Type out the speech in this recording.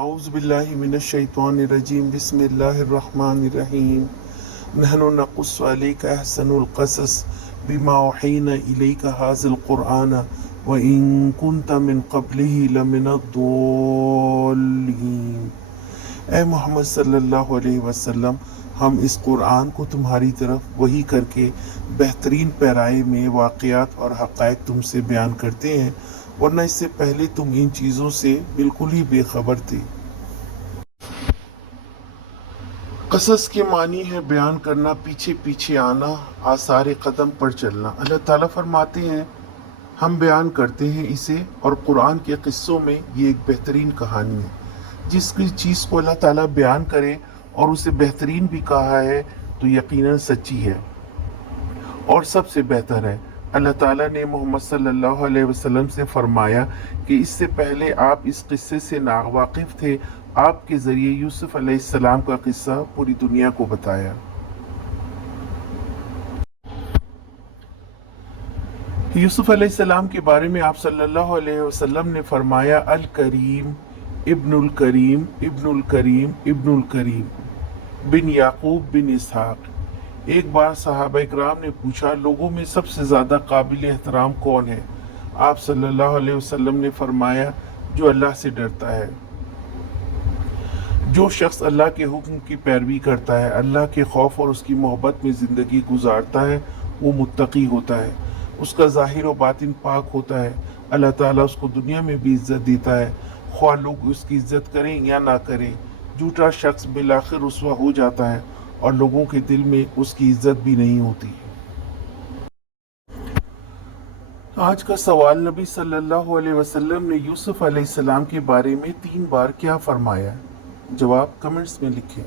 اعوذ باللہ من الشیطان الرجیم بسم اللہ الرحمن الرحیم نحن نقص علیک احسن القصص بما اوحینا الیک ھذا القرآن وان کنت من قبلہ لمن الضالین۔ اے محمد صلی اللہ علیہ وسلم، ہم اس قرآن کو تمہاری طرف وحی کر کے بہترین پیرائے میں واقعات اور حقائق تم سے بیان کرتے ہیں، ورنہ اس سے پہلے تم ان چیزوں سے بالکل ہی بے خبر تھے۔ قصص کے معنی ہے بیان کرنا، پیچھے پیچھے آنا، آثار قدم پر چلنا۔ اللہ تعالیٰ فرماتے ہیں ہم بیان کرتے ہیں اسے، اور قرآن کے قصوں میں یہ ایک بہترین کہانی ہے۔ جس کی چیز کو اللہ تعالیٰ بیان کرے اور اسے بہترین بھی کہا ہے تو یقیناً سچی ہے اور سب سے بہتر ہے۔ اللہ تعالیٰ نے محمد صلی اللہ علیہ وسلم سے فرمایا کہ اس سے پہلے آپ اس قصے سے ناواقف تھے، آپ کے ذریعے یوسف علیہ السلام کا قصہ پوری دنیا کو بتایا۔ یوسف علیہ السلام کے بارے میں آپ صلی اللہ علیہ وسلم نے فرمایا الکریم ابن الکریم ابن الکریم ابن الکریم بن یعقوب بن اسحاق۔ ایک بار صحابہ اکرام نے پوچھا لوگوں میں سب سے زیادہ قابل احترام کون ہے؟ آپ صلی اللہ علیہ وسلم نے فرمایا جو اللہ سے ڈرتا ہے۔ جو شخص اللہ کے حکم کی پیروی کرتا ہے، اللہ کے خوف اور اس کی محبت میں زندگی گزارتا ہے، وہ متقی ہوتا ہے، اس کا ظاہر و باطن پاک ہوتا ہے، اللہ تعالیٰ اس کو دنیا میں بھی عزت دیتا ہے، خواہ لوگ اس کی عزت کریں یا نہ کریں۔ جھوٹا شخص بالآخر رسوا ہو جاتا ہے اور لوگوں کے دل میں اس کی عزت بھی نہیں ہوتی۔ آج کا سوال، نبی صلی اللہ علیہ وسلم نے یوسف علیہ السلام کے بارے میں 3 بار کیا فرمایا؟ جواب کمنٹس میں لکھیں۔